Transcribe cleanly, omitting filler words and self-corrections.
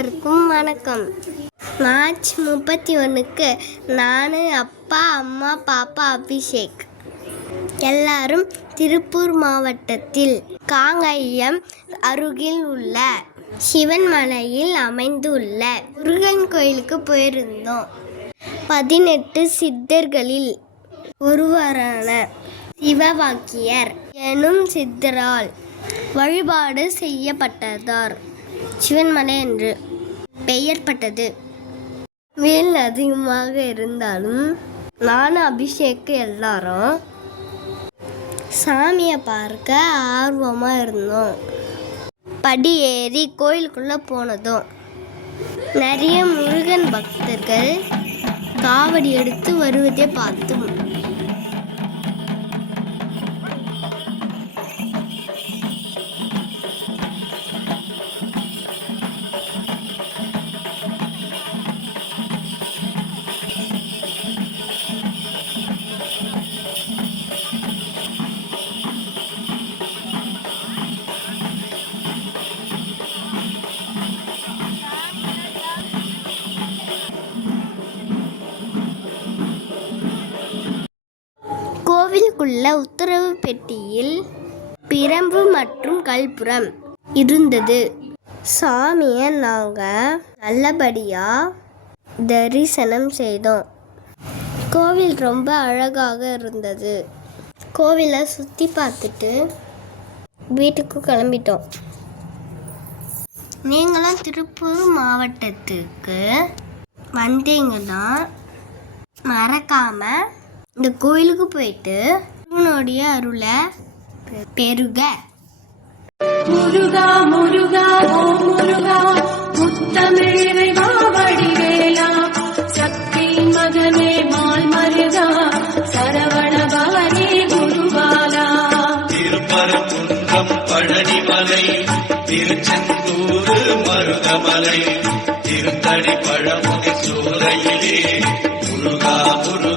அனைவருக்கும் வணக்கம். மார்ச் 31க்கு நான், அப்பா, அம்மா, பாப்பா அபிஷேக் எல்லாரும் திருப்பூர் மாவட்டத்தில் காங்கயம் அருகில் உள்ள சிவன் மலையில் அமைந்துள்ள முருகன் கோயிலுக்கு போயிருந்தோம். 18 சித்தர்களில் ஒருவரான சிவவாக்கியர் எனும் சித்தரால் வழிபாடு செய்யப்பட்டதார் சிவன்மலை என்று பெயர்பட்டது. வெயில் அதிகமாக இருந்தாலும் நானும் அபிஷேக் எல்லாரும் சாமியை பார்க்க ஆர்வமாக இருந்தோம். படி ஏறி கோயிலுக்குள்ளே போனதும் நிறைய முருகன் பக்தர்கள் காவடி எடுத்து வருவதை பார்த்தோம். கோவிலுக்குள்ள உத்தரவு பெட்டியில் பிரம்பு மற்றும் கற்பூரம் இருந்தது. சாமியை நாங்கள் நல்லபடியாக தரிசனம் செய்தோம். கோவில் ரொம்ப அழகாக இருந்தது. கோவிலை சுற்றி பார்த்துட்டு வீட்டுக்கு கிளம்பிட்டோம். நீங்களும் திருப்பூர் மாவட்டத்துக்கு வந்தீங்கன்னா மறக்காமல் இந்த கோயிலுக்கு போயிட்டு முருகனுடைய அருளை பெருக. முருகா முருகா ஓ முருகா, முத்தமிழை வடிவேலா, சக்தி மகனே மால் மருகா, சரவணபவனே குருபாலா. திருப்பரங்குன்றம் பழனிமலை, திருச்செந்தூர் மருதமலை, திருத்தடி பழமுதி சோலையிலே முருகா முருகா